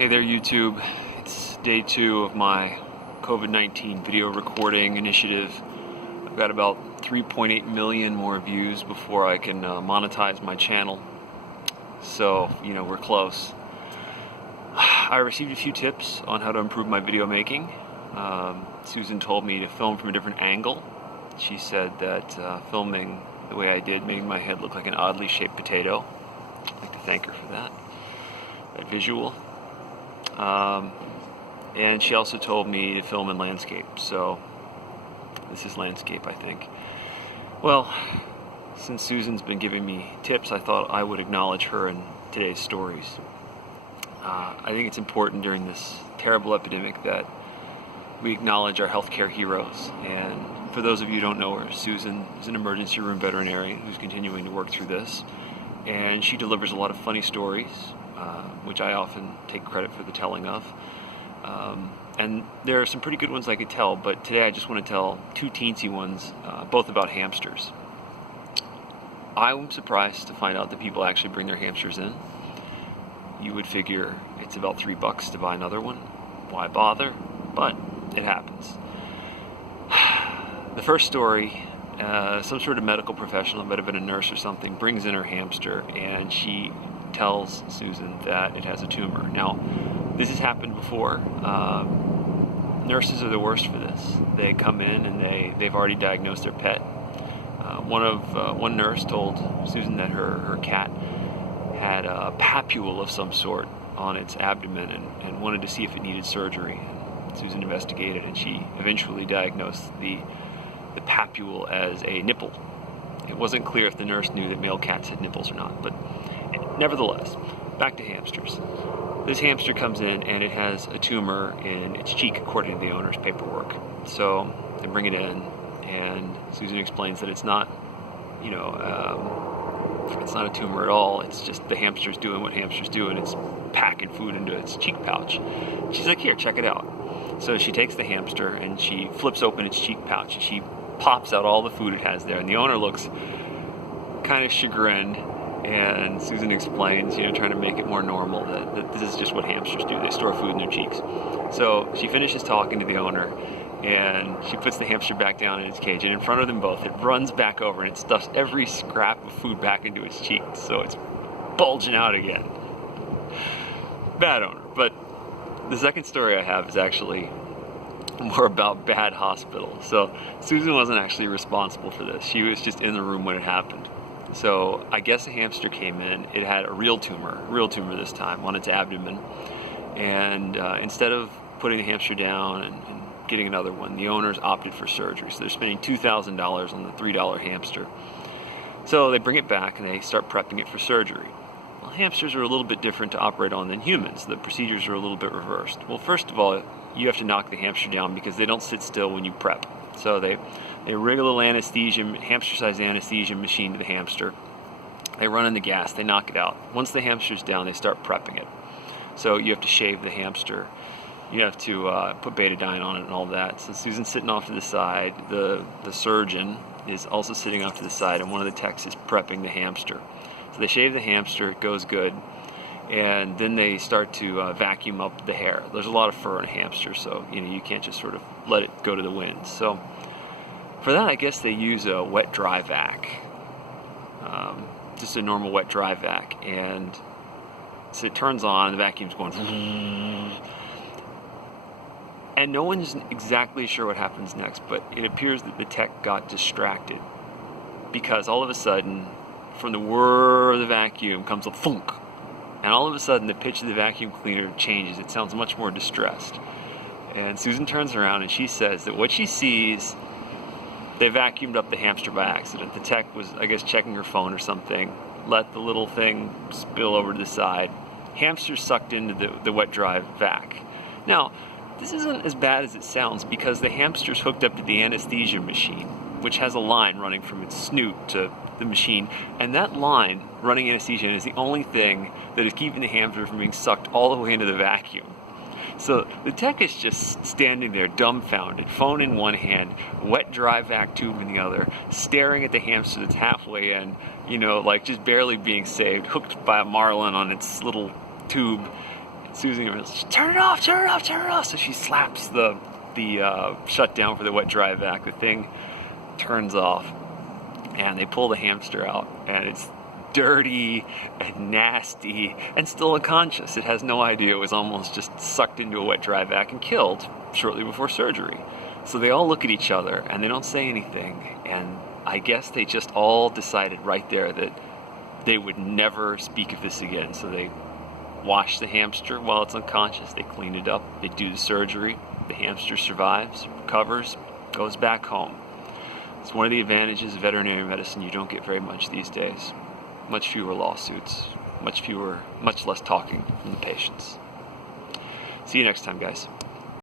Hey there, YouTube. It's day 2 of my COVID-19 video recording initiative. I've got about 3.8 million more views before I can monetize my channel. So, we're close. I received a few tips on how to improve my video making. Susan told me to film from a different angle. She said that filming the way I did made my head look like an oddly shaped potato. I'd like to thank her for that visual. And she also told me to film in landscape, so this is landscape, I think. Well, since Susan's been giving me tips, I thought I would acknowledge her in today's stories. I think it's important during this terrible epidemic that we acknowledge our healthcare heroes. And for those of you who don't know her, Susan is an emergency room veterinarian who's continuing to work through this. And she delivers a lot of funny stories, which I often take credit for the telling of. And there are some pretty good ones I could tell, but today I just want to tell 2 teensy ones, both about hamsters. I'm surprised to find out that people actually bring their hamsters in. You would figure it's about $3 to buy another one. Why bother? But it happens. The first story, some sort of medical professional, might have been a nurse or something, brings in her hamster and she tells Susan that it has a tumor. Now, this has happened before. Nurses are the worst for this. They come in and they've already diagnosed their pet. One nurse told Susan that her cat had a papule of some sort on its abdomen and wanted to see if it needed surgery. Susan investigated and she eventually diagnosed the papule as a nipple. It wasn't clear if the nurse knew that male cats had nipples or not, but nevertheless, back to hamsters. This hamster comes in and it has a tumor in its cheek according to the owner's paperwork. So they bring it in and Susan explains that it's not, it's not a tumor at all. It's just the hamster's doing what hamsters do and it's packing food into its cheek pouch. She's like, here, check it out. So she takes the hamster and she flips open its cheek pouch and she pops out all the food it has there. And the owner looks kind of chagrined. And Susan explains, trying to make it more normal, that this is just what hamsters do. They store food in their cheeks. So she finishes talking to the owner, and she puts the hamster back down in its cage. And in front of them both, it runs back over, and it stuffs every scrap of food back into its cheeks. So it's bulging out again. Bad owner. But the second story I have is actually more about bad hospital. So Susan wasn't actually responsible for this. She was just in the room when it happened. So I guess a hamster came in. It had a real tumor this time, on its abdomen. And instead of putting the hamster down and getting another one, the owners opted for surgery. So they're spending $2,000 on the $3 hamster. So they bring it back and they start prepping it for surgery. Well, hamsters are a little bit different to operate on than humans. The procedures are a little bit reversed. Well, first of all, you have to knock the hamster down because they don't sit still when you prep. So they rig a little hamster-sized anesthesia machine to the hamster. They run in the gas, they knock it out. Once the hamster's down, they start prepping it. So you have to shave the hamster. You have to put betadine on it and all that. So Susan's sitting off to the side. The surgeon is also sitting off to the side, and one of the techs is prepping the hamster. So they shave the hamster, it goes good. And then they start to vacuum up the hair. There's a lot of fur in a hamster, so you can't just sort of let it go to the wind. So for that, I guess they use a wet dry vac, just a normal wet dry vac. And so it turns on, the vacuum's going, and no one's exactly sure what happens next. But it appears that the tech got distracted because all of a sudden, from the whir of the vacuum comes a thunk. And all of a sudden, the pitch of the vacuum cleaner changes. It sounds much more distressed. And Susan turns around and she says that what she sees, they vacuumed up the hamster by accident. The tech was, I guess, checking her phone or something, let the little thing spill over to the side. Hamster sucked into the wet dry vac. Now, this isn't as bad as it sounds because the hamster's hooked up to the anesthesia machine, which has a line running from its snoot to the machine, and that line running anesthesia is the only thing that is keeping the hamster from being sucked all the way into the vacuum. So the tech is just standing there dumbfounded, phone in one hand, wet dry vac tube in the other, staring at the hamster that's halfway in, like just barely being saved, hooked by a marlin on its little tube. Susan goes, turn it off, turn it off, turn it off. So she slaps the shutdown for the wet dry vac. The thing turns off, and they pull the hamster out, and it's dirty and nasty and still unconscious. It has no idea. It was almost just sucked into a wet dry vac and killed shortly before surgery. So they all look at each other and they don't say anything, and I guess they just all decided right there that they would never speak of this again. So they wash the hamster while it's unconscious, they clean it up, they do the surgery, the hamster survives, recovers, goes back home. It's one of the advantages of veterinary medicine you don't get very much these days. Much fewer lawsuits, much less talking from the patients. See you next time, guys.